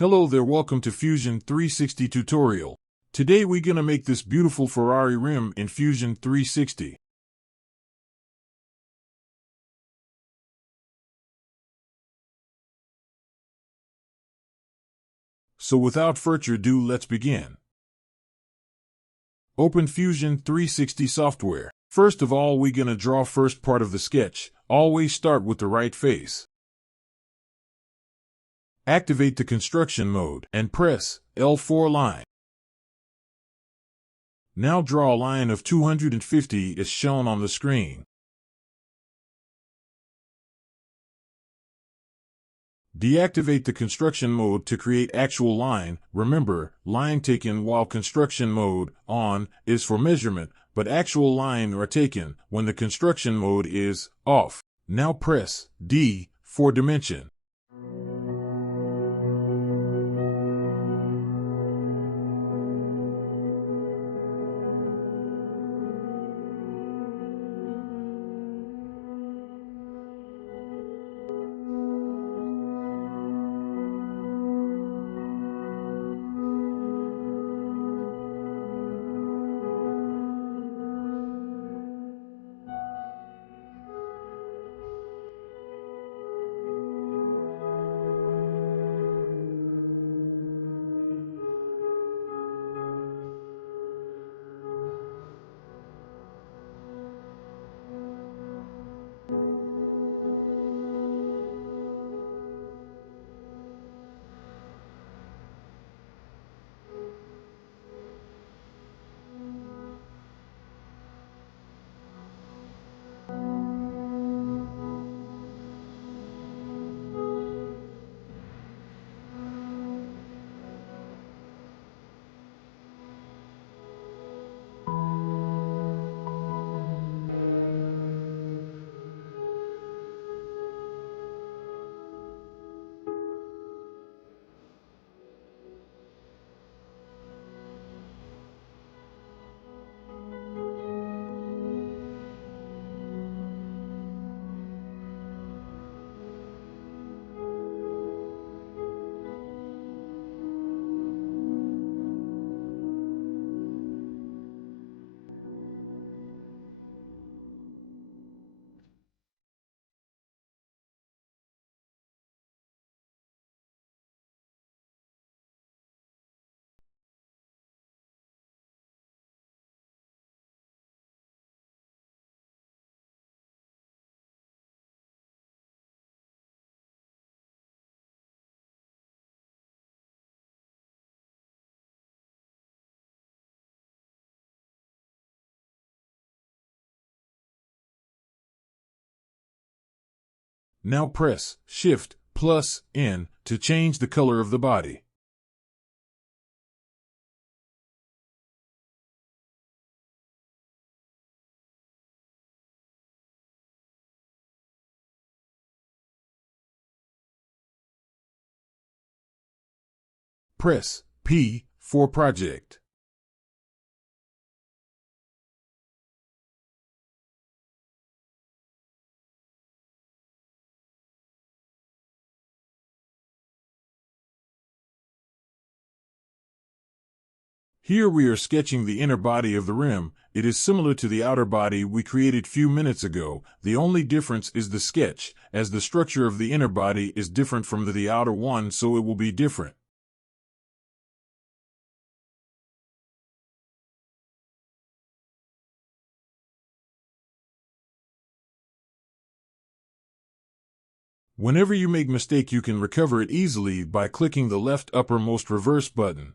Hello there, welcome to Fusion 360 tutorial. Today we're gonna make this beautiful Ferrari rim in Fusion 360. So without further ado, let's begin. Open Fusion 360 software. First of all, we're gonna draw first part of the sketch. Always start with the right face. Activate the construction mode and press L4 line. Now draw a line of 250 as shown on the screen. Deactivate the construction mode to create actual line. Remember, line taken while construction mode on is for measurement, but actual line are taken when the construction mode is off. Now press D for dimension. Now press Shift plus N to change the color of the body. Press P for project. Here we are sketching the inner body of the rim. It is similar to the outer body we created few minutes ago. The only difference is the sketch, as the structure of the inner body is different from the outer one, so it will be different. Whenever you make mistake, you can recover it easily by clicking the left uppermost reverse button.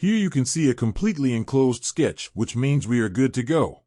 Here you can see a completely enclosed sketch, which means we are good to go.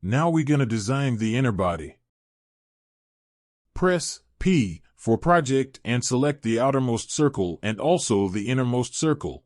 Now we're going to design the inner body. Press P for project and select the outermost circle and also the innermost circle.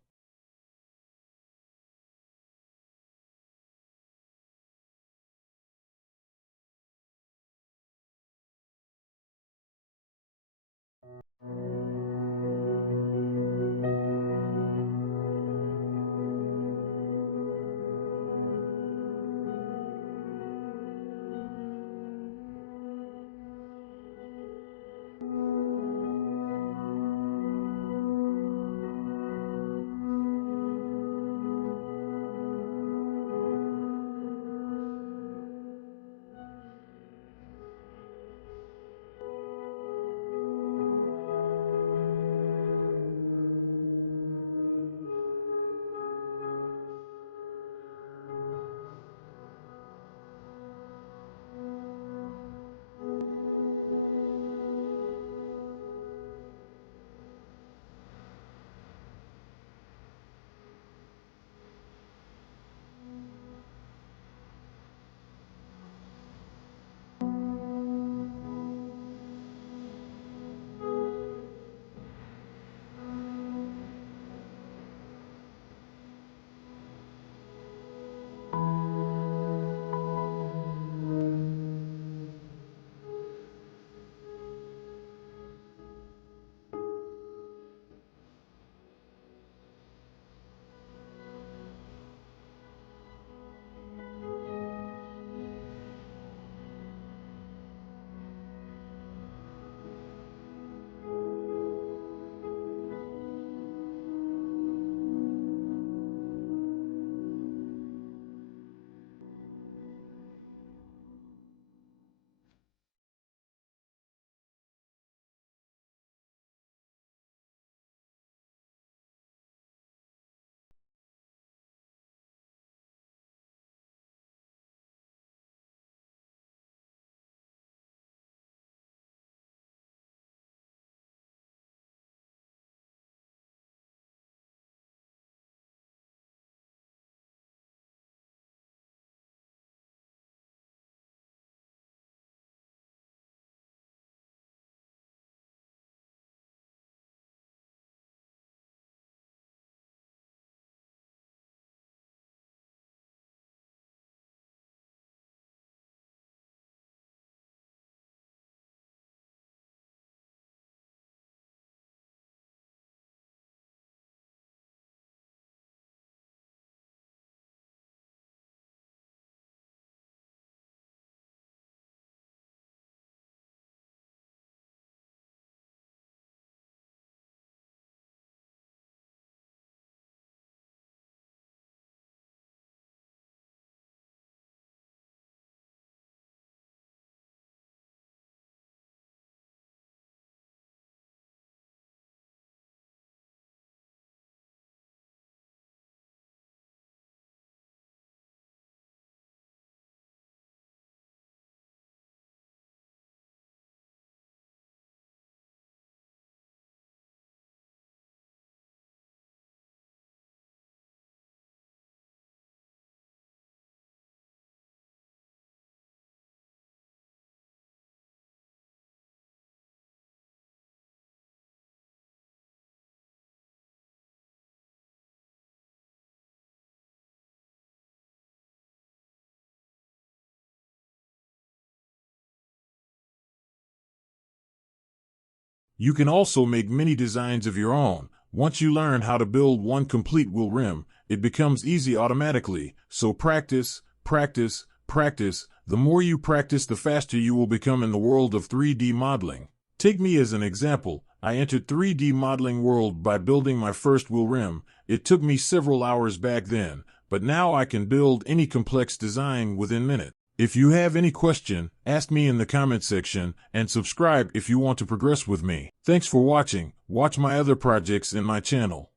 You can also make mini designs of your own. Once you learn how to build one complete wheel rim, it becomes easy automatically. So practice, practice, practice. The more you practice, the faster you will become in the world of 3D modeling. Take me as an example. I entered 3D modeling world by building my first wheel rim. It took me several hours back then, but now I can build any complex design within minutes. If you have any question, ask me in the comment section, and subscribe if you want to progress with me. Thanks for watching. Watch my other projects in my channel.